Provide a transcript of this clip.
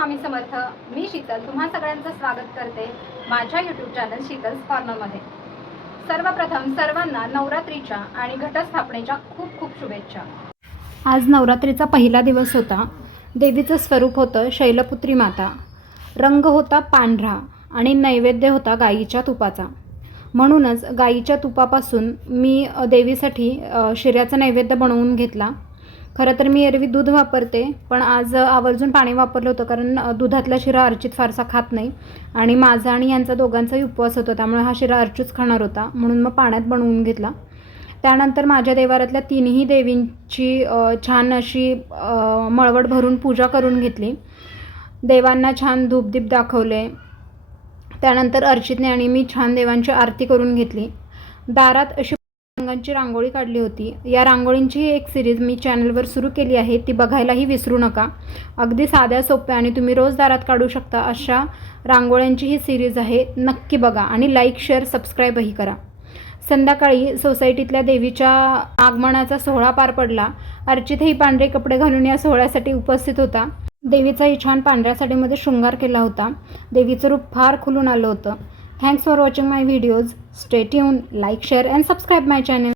स्वामी समर्थ। मी शीतल तुम्हा सगळ्यांचं स्वागत करते माझ्या यूट्यूब चॅनल शीतल्स कॉर्नरमध्ये। सर्वप्रथम सर्वांना नवरात्रीच्या आणि घटस्थापनेच्या खूप खूप शुभेच्छा। आज नवरात्रीचा पहिला दिवस होता। देवीचं स्वरूप होतं शैलपुत्री माता। रंग होता पांढरा आणि नैवेद्य होता गाईच्या तुपाचा। म्हणूनच गाईच्या तुपापासून मी देवीसाठी शिऱ्याचा नैवेद्य बनवून घेतला। खरं तर मी एरवी दूध वापरते, पण आज आवर्जून पाणी वापरलं होतं, कारण दुधातला शिरा अर्चित फारसा खात नाही आणि माझा आणि यांचा दोघांचाही उपवास होता, त्यामुळे हा शिरा अर्चूच खाणार होता, म्हणून मग पाण्यात बनवून घेतला। त्यानंतर माझ्या देवारातल्या तिन्ही देवींची छान अशी मळवट भरून पूजा करून घेतली। देवांना छान धूपदीप दाखवले। त्यानंतर अर्चितने आणि मी छान देवांची आरती करून घेतली। दारात अशी रंगांची रांगोळी काढली होती। या रांगोळींची एक सिरीज मी चॅनलवर सुरू केली आहे, ती बघायलाही विसरू नका। अगदी साध्या सोप्या आणि तुम्ही रोज दारात काढू शकता अशा रांगोळ्यांची ही सिरीज आहे, नक्की बघा आणि लाईक शेअर सबस्क्राईबही करा। संध्याकाळी सोसायटीतल्या देवीच्या आगमनाचा सोहळा पार पडला। अर्चितही पांढरे कपडे घालून या सोहळ्यासाठी उपस्थित होता। देवीचाही छान पांढऱ्या साडीमध्ये शृंगार केला होता। देवीचं रूप फार खुलून आलं होतं। Thanks for watching my videos. Stay tuned, like, share and subscribe my channel.